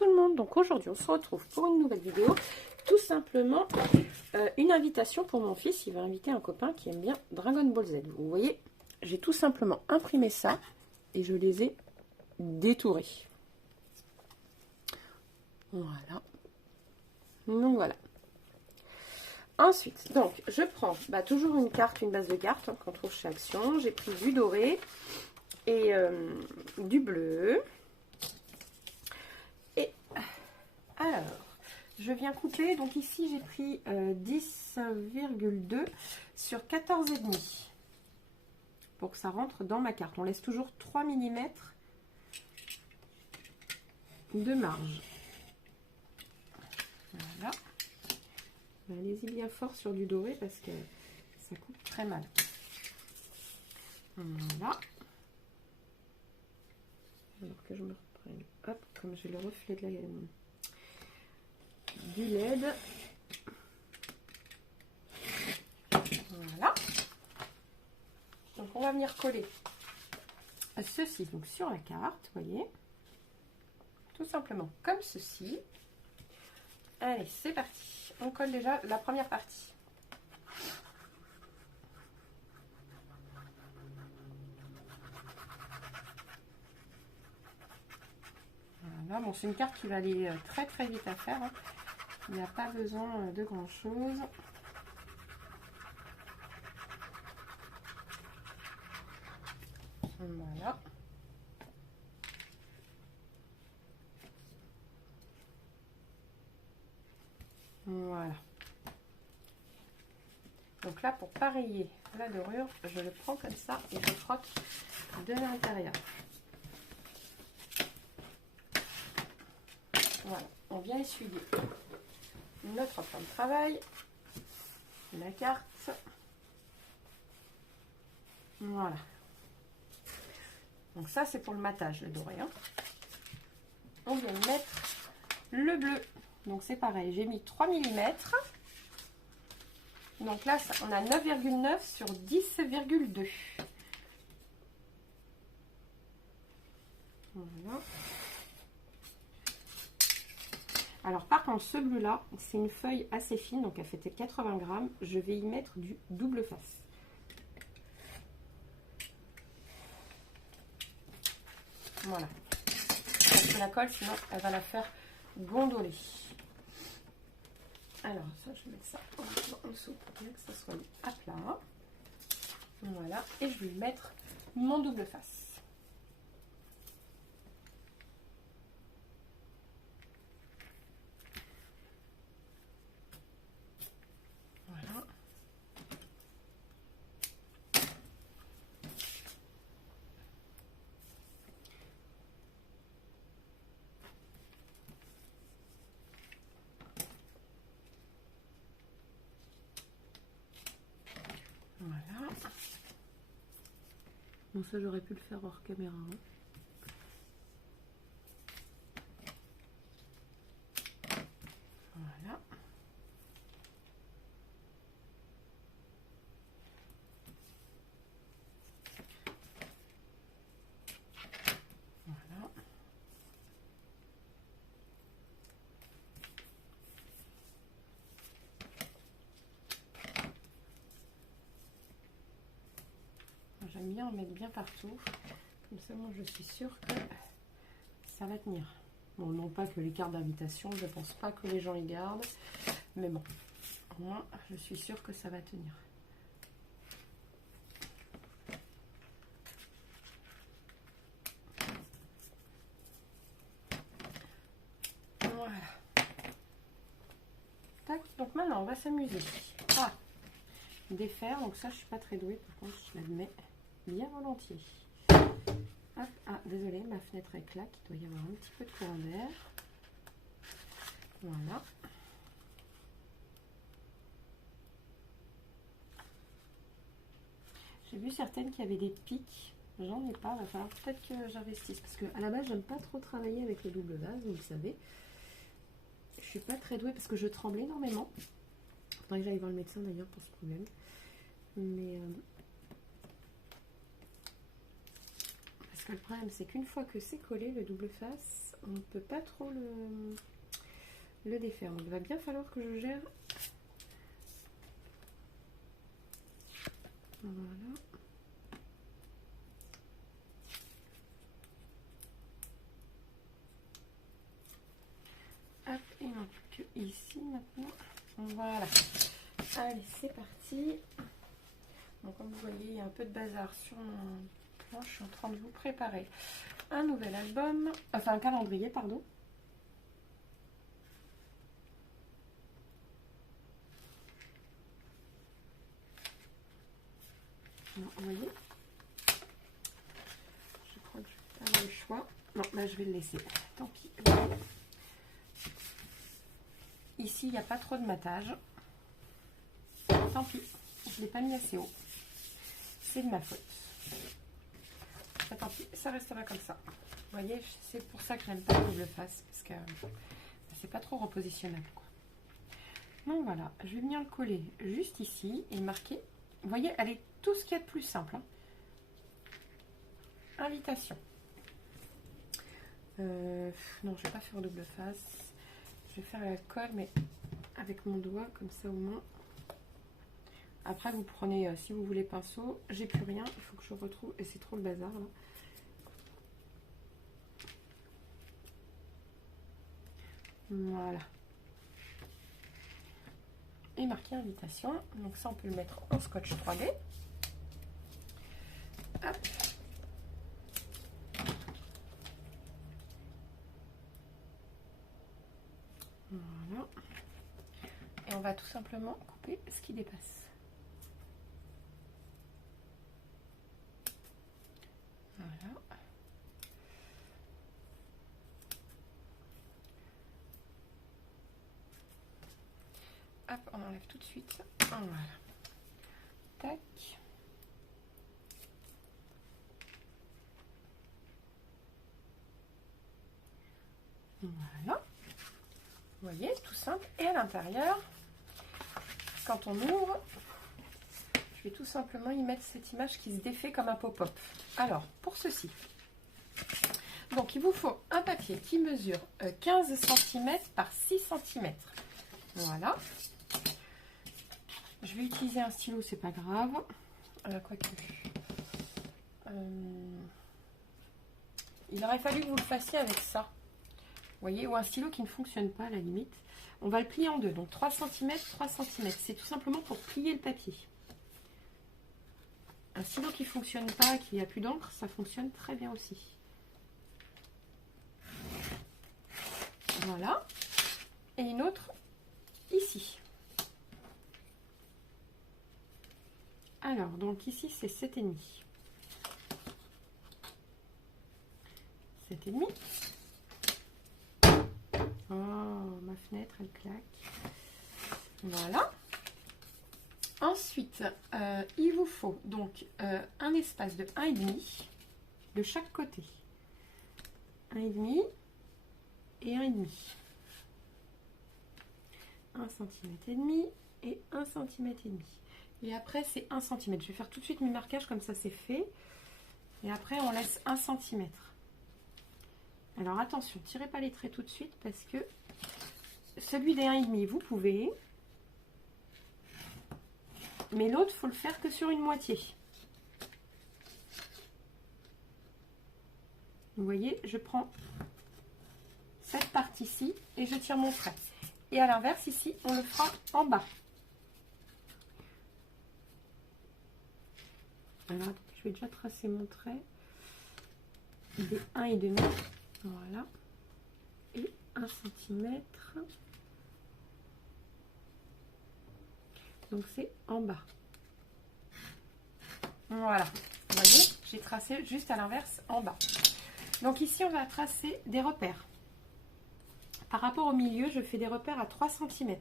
tout le monde. Donc aujourd'hui on se retrouve pour une nouvelle vidéo. Tout simplement une invitation pour mon fils. Il va inviter un copain qui aime bien Dragon Ball Z. Vous voyez, j'ai tout simplement imprimé ça et je les ai détourés. Voilà. Donc voilà. Ensuite, donc je prends toujours une carte, une base de cartes qu'on trouve chez Action. J'ai pris du doré et du bleu. Et alors, je viens couper. Donc ici, j'ai pris 10,2 sur 14,5 pour que ça rentre dans ma carte. On laisse toujours 3 mm de marge. Voilà. Allez-y bien fort sur du doré parce que ça coupe très mal. Voilà. Alors que je me reprenne. Hop, comme j'ai le reflet de du LED. Voilà. Donc on va venir coller ceci donc sur la carte, vous voyez. Tout simplement comme ceci. Allez, c'est parti. On colle déjà la première partie. Voilà, bon, c'est une carte qui va aller très très vite à faire. Hein. Il n'y a pas besoin de grand chose. Voilà. Voilà. Donc là, pour pareiller la dorure, je le prends comme ça et je frotte de l'intérieur. Voilà, on vient essuyer notre plan de travail, la carte. Voilà. Donc ça, c'est pour le matage, le doré. Hein. On vient mettre le bleu. Donc c'est pareil, j'ai mis 3 mm. Donc là, on a 9,9 sur 10,2. Voilà. Alors par contre, ce bleu là, c'est une feuille assez fine, donc elle fait 80 grammes. Je vais y mettre du double face. Voilà. Parce que la colle, sinon, elle va la faire gondoler. Alors, ça, je vais mettre ça en dessous pour bien que ça soit mis à plat. Voilà. Et je vais mettre mon double face. Voilà. Voilà. Bon, ça, j'aurais pu le faire hors caméra. Hein. Voilà. Voilà. J'aime bien en mettre bien partout. Comme ça, moi, je suis sûre que ça va tenir. Bon, non pas que les cartes d'invitation, je ne pense pas que les gens y gardent. Mais bon, au moins, je suis sûre que ça va tenir. Voilà. Tac. Donc maintenant, on va s'amuser à défaire. Donc ça, je suis pas très douée. Par contre, je l'admets bien volontiers. Hop. Ah, désolée, ma fenêtre elle claque. Il doit y avoir un petit peu de courant d'air. Voilà. J'ai vu certaines qui avaient des pics. J'en ai pas. Il va falloir peut-être que j'investisse. Parce qu'à la base, j'aime pas trop travailler avec le double vase, vous le savez. Je suis pas très douée parce que je tremble énormément. Il faudrait que j'aille voir le médecin d'ailleurs pour ce problème. Mais parce que le problème, c'est qu'une fois que c'est collé, le double face, on ne peut pas trop le défaire. Donc il va bien falloir que je gère. Voilà. Hop, et non plus que ici maintenant. Voilà. Allez, c'est parti. Donc comme vous voyez, il y a un peu de bazar sur mon plan. Je suis en train de vous préparer un nouvel album, enfin un calendrier, pardon. Non, vous voyez, je crois que je vais pas avoir le choix. Non, là je vais le laisser. Tant pis. Ici, il n'y a pas trop de matage. Tant pis, je ne l'ai pas mis assez haut. C'est de ma faute. Tant pis, ça restera comme ça. Vous voyez, c'est pour ça que j'aime pas le double face, parce que c'est pas trop repositionnable, quoi. Donc voilà, je vais venir le coller juste ici et marquer. Vous voyez, elle est tout ce qu'il y a de plus simple. Hein. Invitation. Non, je vais pas faire double face. Je vais faire la colle, mais avec mon doigt, comme ça au moins. Après, vous prenez, si vous voulez, pinceau. J'ai plus rien, il faut que je retrouve. Et c'est trop le bazar, là. Voilà. Et marquer invitation. Donc ça, on peut le mettre en scotch 3D. Hop. Voilà. Et on va tout simplement couper ce qui dépasse. Voilà. Hop, on enlève tout de suite. Voilà. Tac. Voilà. Vous voyez, tout simple. Et à l'intérieur, quand on ouvre, je vais tout simplement y mettre cette image qui se défait comme un pop-up. Alors, pour ceci, donc il vous faut un papier qui mesure 15 cm par 6 cm. Voilà. Je vais utiliser un stylo, c'est pas grave. Quoique. Il aurait fallu que vous le fassiez avec ça. Vous voyez, ou un stylo qui ne fonctionne pas à la limite. On va le plier en deux. Donc 3 cm, 3 cm. C'est tout simplement pour plier le papier. Un stylo qui ne fonctionne pas, qui n'a plus d'encre, ça fonctionne très bien aussi. Voilà. Et une autre ici. Alors, donc ici, c'est 7,5. 7,5. Oh, ma fenêtre, elle claque. Voilà. Ensuite, il vous faut donc un espace de 1,5 de chaque côté. 1,5 et 1,5. 1,5 cm et 1,5 cm. Et après, c'est 1 cm. Je vais faire tout de suite mes marquages, comme ça c'est fait. Et après, on laisse 1 cm. Alors attention, tirez pas les traits tout de suite parce que celui des 1,5, vous pouvez. Mais l'autre, il faut le faire que sur une moitié. Vous voyez, je prends cette partie-ci et je tire mon trait. Et à l'inverse, ici, on le fera en bas. Alors, je vais déjà tracer mon trait de 1,5. Voilà. Et 1 cm. Donc, c'est en bas. Voilà. Vous voyez, j'ai tracé juste à l'inverse en bas. Donc, ici, on va tracer des repères. Par rapport au milieu, je fais des repères à 3 cm.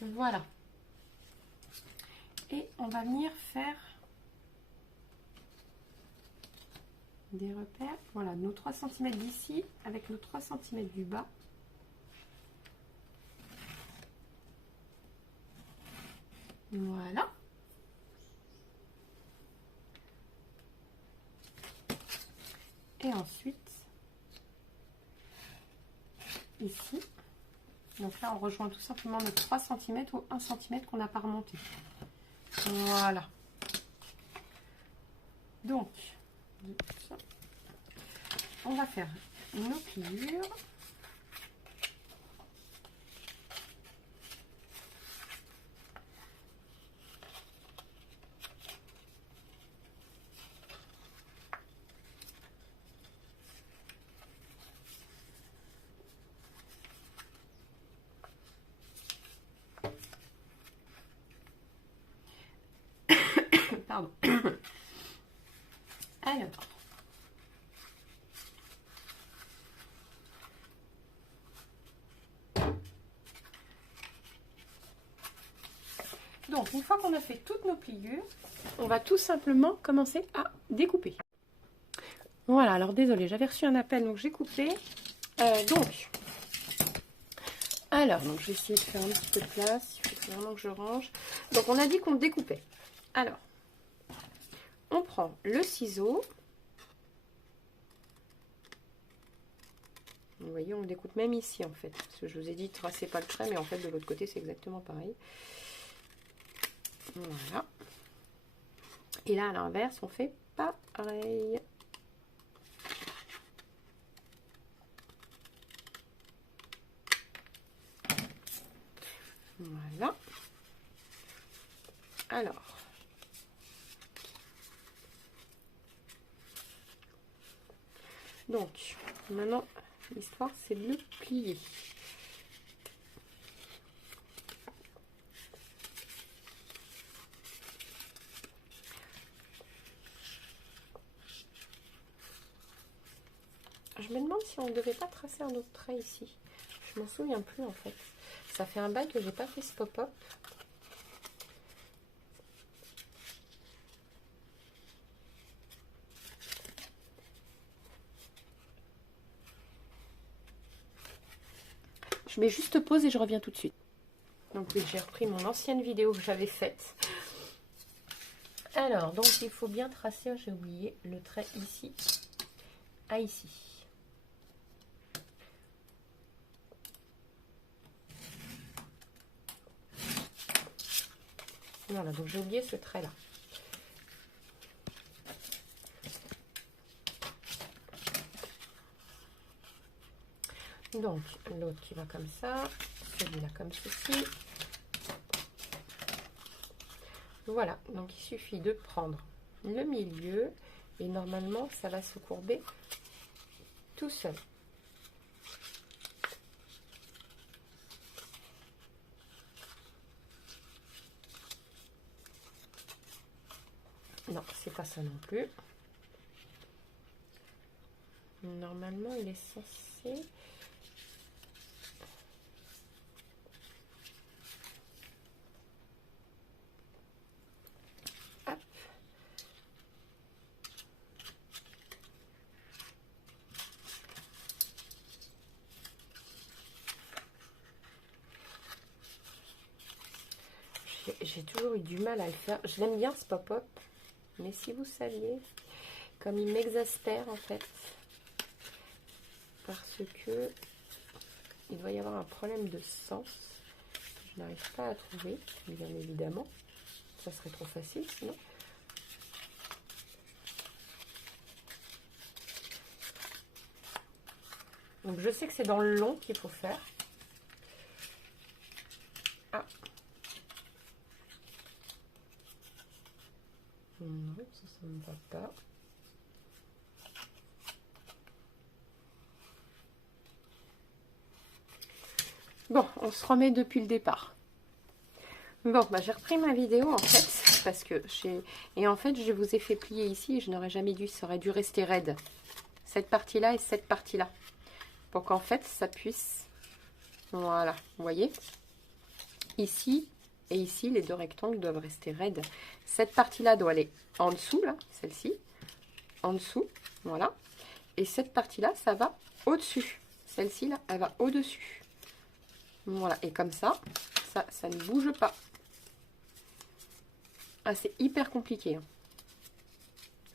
Voilà. Et on va venir faire des repères. Voilà, nos 3 cm d'ici avec nos 3 cm du bas. Voilà. Et ensuite, ici, donc là on rejoint tout simplement nos 3 cm ou 1 cm qu'on n'a pas remonté. Voilà. Donc, on va faire nos pliures. Pardon. Alors. Donc, une fois qu'on a fait toutes nos pliures, on va tout simplement commencer à découper. Voilà, alors désolé, j'avais reçu un appel, donc j'ai coupé. Donc, je vais essayer de faire un petit peu de place. Il faut vraiment que je range. Donc, on a dit qu'on découpait. Alors, on prend le ciseau. Vous voyez, on le découpe même ici, en fait. Parce que je vous ai dit, tracez pas le trait, mais en fait, de l'autre côté, c'est exactement pareil. Voilà. Et là, à l'inverse, on fait pareil. Voilà. Alors. Donc, maintenant, l'histoire, c'est de le plier. Je me demande si on ne devait pas tracer un autre trait ici. Je m'en souviens plus, en fait. Ça fait un bail que j'ai pas fait ce pop-up. Je mets juste pause et je reviens tout de suite. Donc oui, j'ai repris mon ancienne vidéo que j'avais faite. Alors, donc il faut bien tracer, j'ai oublié, le trait ici à ici. Voilà, donc j'ai oublié ce trait-là. Donc, l'autre qui va comme ça, celui-là comme ceci. Voilà, donc il suffit de prendre le milieu et normalement, ça va se courber tout seul. Non, c'est pas ça non plus. Normalement, il est censé... Hop. J'ai toujours eu du mal à le faire. Je l'aime bien ce pop-up. Mais si vous saviez, comme il m'exaspère en fait, parce que il doit y avoir un problème de sens, je n'arrive pas à trouver, bien évidemment, ça serait trop facile sinon. Donc je sais que c'est dans le long qu'il faut faire. Ah. Non, ça ne va pas. Bon, on se remet depuis le départ. Bon, bah, j'ai repris ma vidéo en fait, parce que et en fait, je vous ai fait plier ici et je n'aurais jamais dû, ça aurait dû rester raide. Cette partie-là et cette partie-là. Pour qu'en fait, ça puisse... Voilà, vous voyez? Ici et ici, les deux rectangles doivent rester raides. Cette partie-là doit aller en dessous, là, celle-ci. En dessous, voilà. Et cette partie-là, ça va au-dessus. Celle-ci, là, elle va au-dessus. Voilà, et comme ça, ça ne bouge pas. Ah, c'est hyper compliqué. Hein.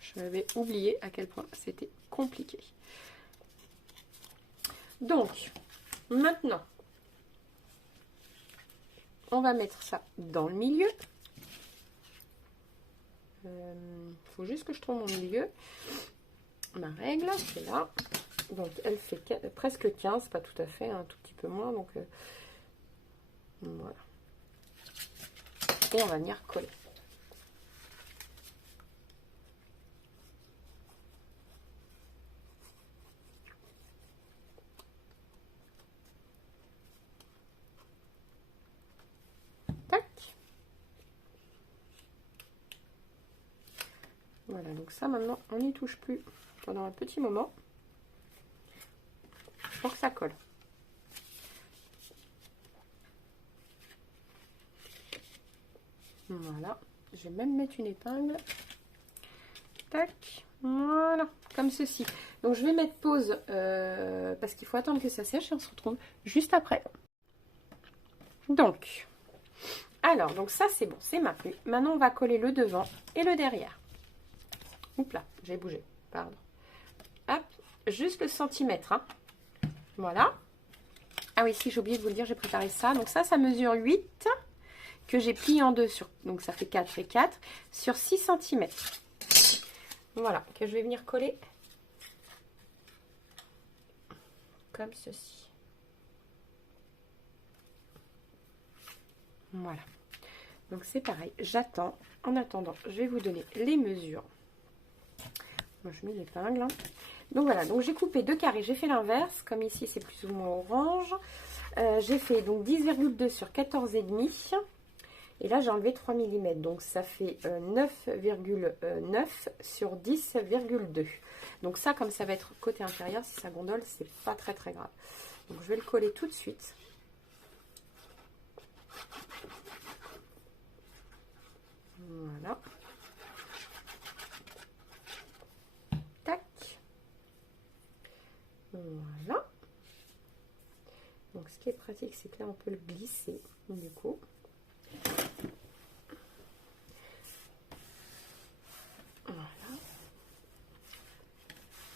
Je m'avais oublié à quel point c'était compliqué. Donc, maintenant, on va mettre ça dans le milieu. Faut juste que je trouve mon milieu. Ma règle, c'est là. Donc, elle fait presque 15, pas tout à fait, un tout petit peu moins. Donc, voilà. Et on va venir coller. Tac. Voilà, donc ça maintenant, on n'y touche plus pendant un petit moment pour que ça colle. Voilà, je vais même mettre une épingle. Tac, voilà, comme ceci. Donc je vais mettre pause parce qu'il faut attendre que ça sèche et on se retrouve juste après. Donc, alors, donc ça c'est bon, c'est maintenu. Maintenant on va coller le devant et le derrière. Oups là, j'ai bougé, pardon. Hop, juste le centimètre, hein. Voilà. Ah oui, si j'ai oublié de vous le dire, j'ai préparé ça. Donc ça mesure 8 que j'ai plié en deux sur, donc ça fait 4 et 4 sur 6 cm. Voilà, que je vais venir coller comme ceci. Voilà. Donc c'est pareil, j'attends. En attendant, je vais vous donner les mesures. Moi, je mets l'épingle. Hein. Donc voilà, donc j'ai coupé 2 carrés, j'ai fait l'inverse, comme ici c'est plus ou moins orange. J'ai fait donc 10,2 sur 14,5. Et là, j'ai enlevé 3 mm. Donc, ça fait 9,9 sur 10,2. Donc, ça, comme ça va être côté intérieur, si ça gondole, c'est pas très très grave. Donc, je vais le coller tout de suite. Voilà. Tac. Voilà. Donc, ce qui est pratique, c'est que là, on peut le glisser, du coup.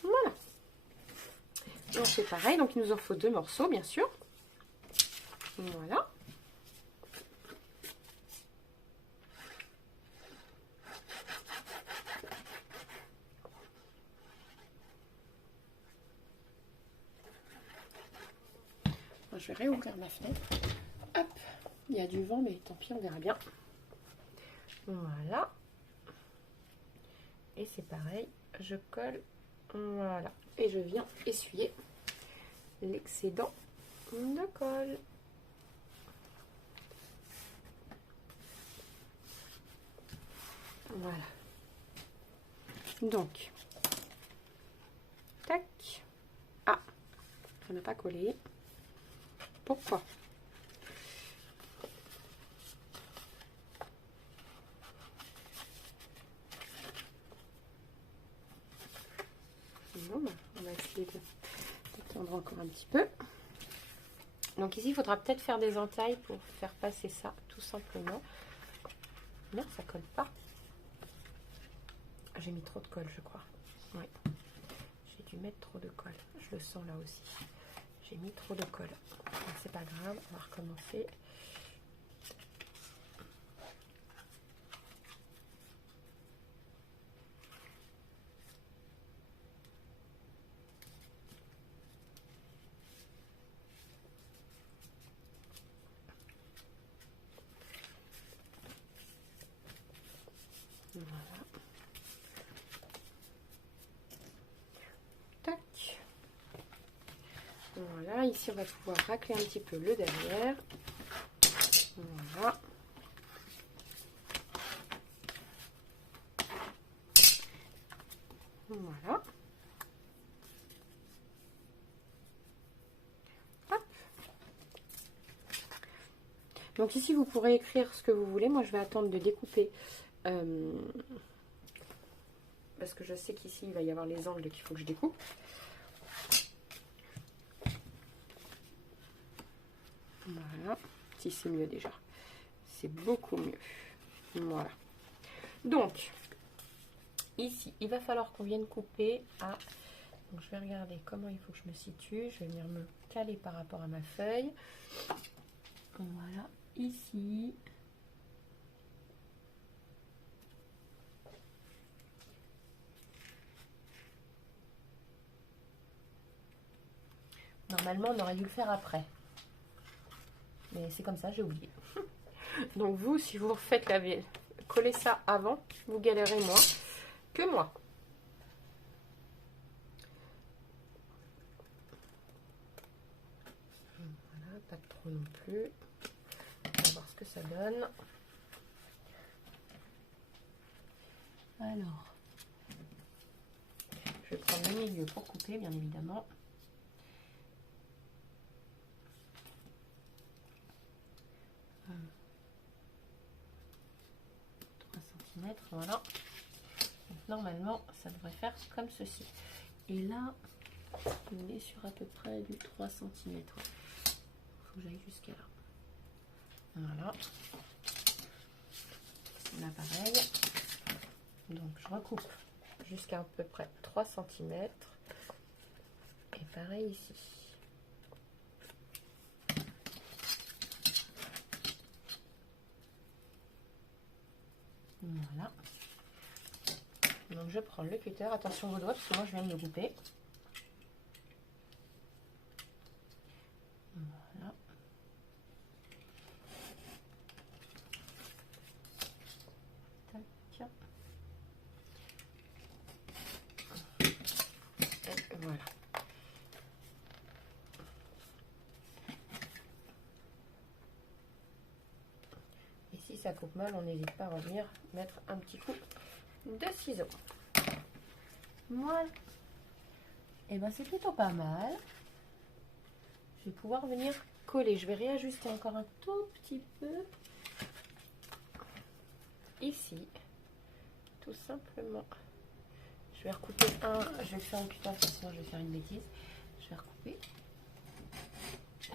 Voilà. Et on fait pareil, donc il nous en faut 2 morceaux, bien sûr. Voilà. Je vais réouvrir ma fenêtre. Hop, il y a du vent, mais tant pis, on verra bien. Voilà. Et c'est pareil, je colle. Voilà. Et je viens essuyer l'excédent de colle. Voilà. Donc, tac. Ah, ça n'a pas collé. Pourquoi? Bon, bah, on va essayer d'étendre encore un petit peu. Donc ici, il faudra peut-être faire des entailles pour faire passer ça, tout simplement. Non, ça colle pas. J'ai mis trop de colle, je crois. Oui. J'ai dû mettre trop de colle. Je le sens là aussi. J'ai mis trop de colle. C'est pas grave, on va recommencer. Voilà. Tac. Voilà, ici on va pouvoir racler un petit peu le derrière. Voilà. Voilà. Hop. Donc ici vous pourrez écrire ce que vous voulez. Moi je vais attendre de découper parce que je sais qu'ici il va y avoir les angles qu'il faut que je découpe. Voilà, si c'est mieux déjà, c'est beaucoup mieux. Voilà. Donc ici il va falloir qu'on vienne couper à Donc je vais regarder comment il faut que je me situe. Je vais venir me caler par rapport à ma feuille. Voilà, ici. Normalement, on aurait dû le faire après. Mais c'est comme ça, j'ai oublié. Donc vous, si vous faites coller ça avant, vous galérez moins que moi. Voilà, pas trop non plus. On va voir ce que ça donne. Alors, je vais prendre le milieu pour couper, bien évidemment. Voilà. Donc, normalement, ça devrait faire comme ceci. Et là, on est sur à peu près du 3 cm. Il faut que j'aille jusqu'à là. Voilà. Là, pareil. Donc, je recoupe jusqu'à à peu près 3 cm. Et pareil ici. Voilà. Donc je prends le cutter, attention vos doigts parce que moi je viens de le couper. Voilà. Tac. Et voilà. Et si ça coupe mal, on n'hésite pas à revenir mettre un petit coup de ciseaux. Voilà. Et ben c'est plutôt pas mal. Je vais pouvoir venir coller. Je vais réajuster encore un tout petit peu ici, tout simplement. Je vais recouper je vais le faire au cutter parce que sinon je vais faire une bêtise. Je vais recouper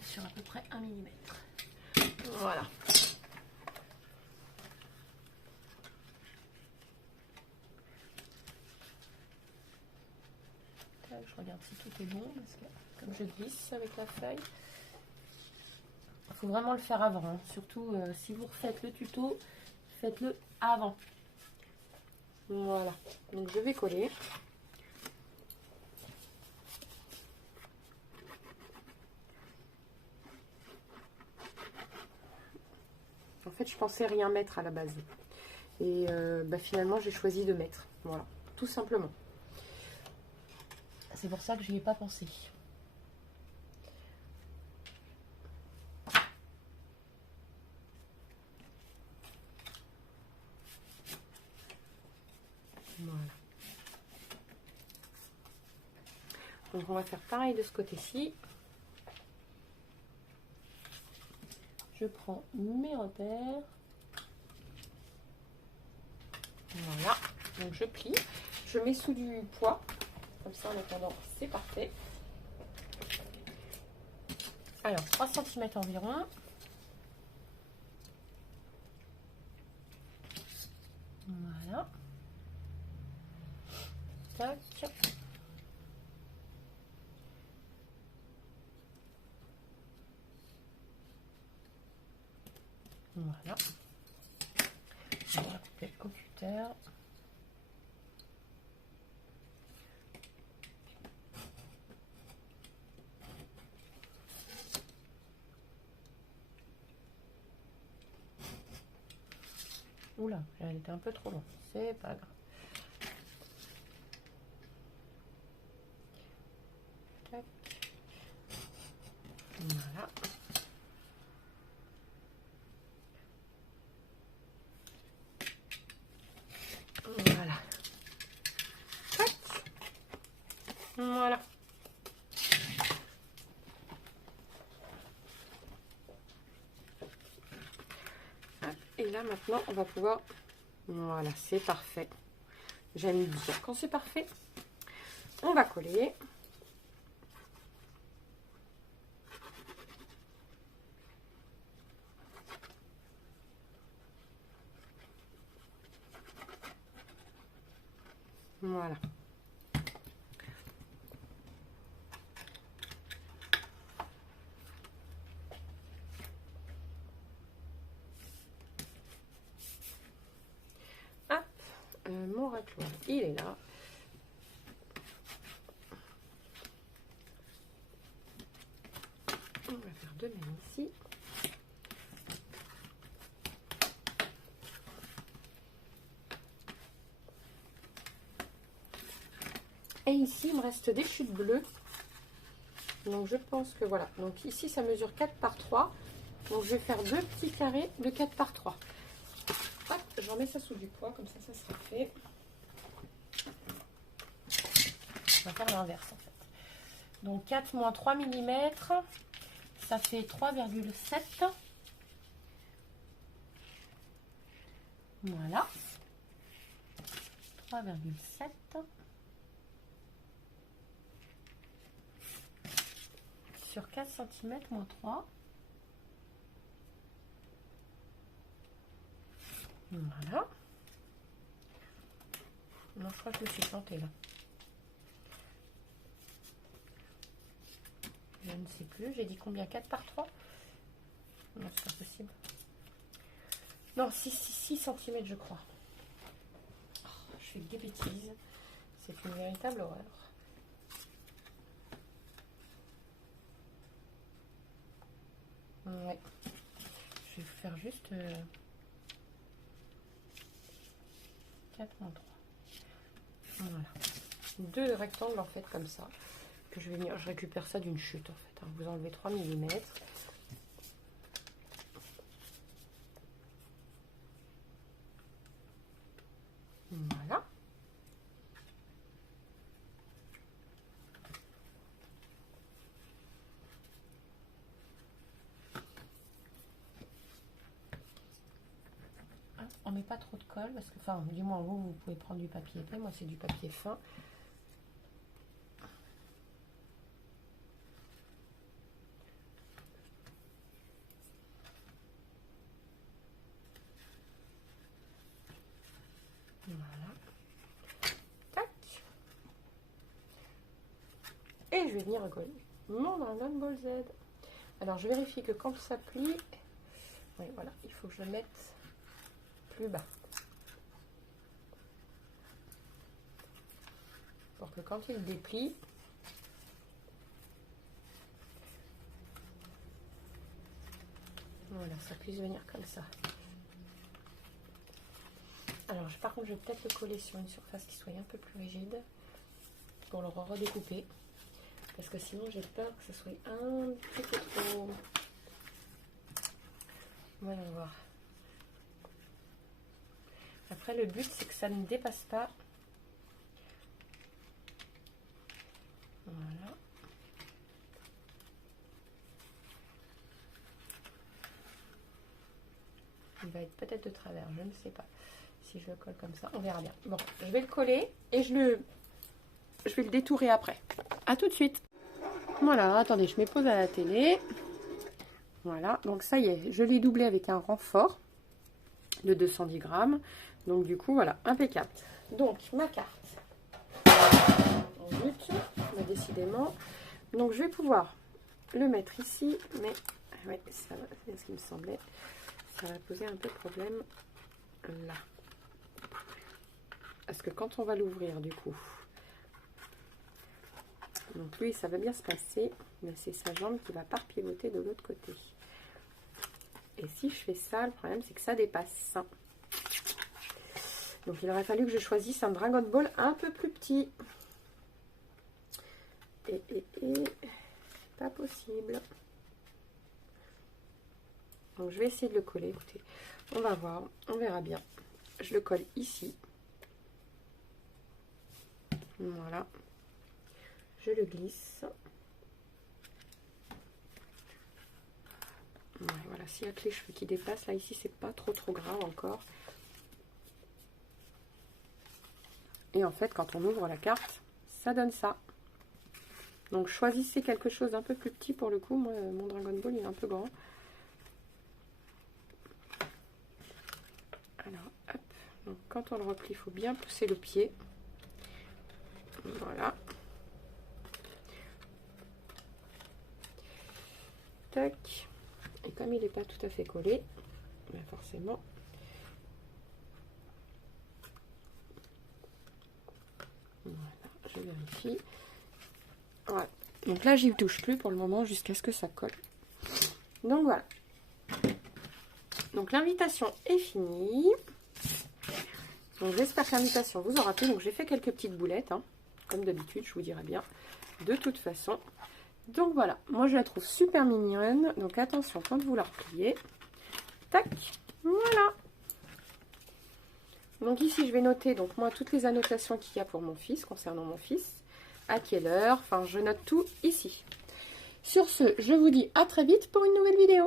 sur à peu près 1 mm. Voilà. Je regarde si tout est bon parce que comme je glisse avec la feuille, il faut vraiment le faire avant, hein. Surtout si vous refaites le tuto, faites-le avant. Voilà, donc je vais coller. En fait, je pensais rien mettre à la base et finalement j'ai choisi de mettre, voilà, tout simplement. C'est pour ça que je n'y ai pas pensé. Voilà. Donc on va faire pareil de ce côté-ci. Je prends mes repères. Voilà. Donc je plie. Je mets sous du poids. Comme ça en attendant, c'est parfait. Alors 3 cm environ. Voilà. Tac. Voilà. On va couper au cutter. Oula, elle était un peu trop longue. C'est pas grave. Tac. Voilà. Voilà. Tac. Voilà. Et là maintenant on va pouvoir, voilà, c'est parfait. J'aime bien quand c'est parfait. On va coller. Voilà. mon racloir, il est là. On va faire de même ici. Et ici, il me reste des chutes bleues. Donc, je pense que voilà. Donc, ici, ça mesure 4 par 3. Donc, je vais faire 2 petits carrés de 4 par 3. Hop, je remets ça sous du poids. Comme ça sera fait. On va faire l'inverse, en fait. Donc, 4 moins 3 mm. Ça fait 3,7. Voilà. 3,7. Sur 4 cm moins 3. Voilà. Non, je crois que je me suis plantée là. Je ne sais plus. J'ai dit combien? 4 par 3? Non, c'est pas possible. Non, 6 cm je crois. Oh, je fais des bêtises. C'est une véritable horreur. Ouais. Je vais faire juste 4 moins 3. Voilà. 2 rectangles en fait comme ça. Que je vais venir. Je récupère ça d'une chute en fait. Hein. Vous enlevez 3 mm. Voilà. On met pas trop de colle parce que, enfin, du moins vous pouvez prendre du papier épais. Moi, c'est du papier fin. Voilà. Tac. Et je vais venir recoller mon Dragon Ball Z. Alors, je vérifie que quand ça plie, oui, voilà, il faut que je le mette plus bas. Pour que quand il déplie, voilà, ça puisse venir comme ça. Alors, par contre, je vais peut-être le coller sur une surface qui soit un peu plus rigide pour le redécouper. Parce que sinon, j'ai peur que ce soit un petit peu trop... Voyons voir. Après, le but, c'est que ça ne dépasse pas. Voilà. Il va être peut-être de travers, je ne sais pas. Si je le colle comme ça, on verra bien. Bon, je vais le coller et je vais le détourer après. A tout de suite. Voilà, attendez, je m'épose à la télé. Voilà, donc ça y est, je l'ai doublé avec un renfort de 210 grammes. Donc du coup, voilà, impeccable. Donc, ma carte en but, mais décidément. Donc, je vais pouvoir le mettre ici, mais ouais, c'est ce qui me semblait. Ça va poser un peu de problème là. Parce que quand on va l'ouvrir, du coup, donc lui, ça va bien se passer, mais c'est sa jambe qui va pas pivoter de l'autre côté. Et si je fais ça, le problème, c'est que ça dépasse. Donc, il aurait fallu que je choisisse un Dragon Ball un peu plus petit. Et pas possible. Donc, je vais essayer de le coller. Écoutez, on va voir, on verra bien. Je le colle ici. Voilà. Je le glisse. Ouais, voilà, s'il y a que les cheveux qui dépassent, là, ici, c'est pas trop grave encore. Et en fait, quand on ouvre la carte, ça donne ça. Donc, choisissez quelque chose d'un peu plus petit pour le coup. Moi, mon Dragon Ball, il est un peu grand. Alors, hop. Donc, quand on le replie, il faut bien pousser le pied. Voilà. Tac. Et comme il n'est pas tout à fait collé, ben forcément, suffit. Voilà. Donc là, j'y touche plus pour le moment jusqu'à ce que ça colle. Donc voilà. Donc l'invitation est finie. Donc j'espère que l'invitation vous aura plu. Donc j'ai fait quelques petites boulettes, hein, comme d'habitude, je vous dirai bien. De toute façon. Donc voilà, moi je la trouve super mignonne. Donc attention quand vous la repliez. Tac, voilà. Donc ici je vais noter donc moi toutes les annotations qu'il y a pour mon fils, concernant mon fils. À quelle heure, enfin je note tout ici. Sur ce, je vous dis à très vite pour une nouvelle vidéo.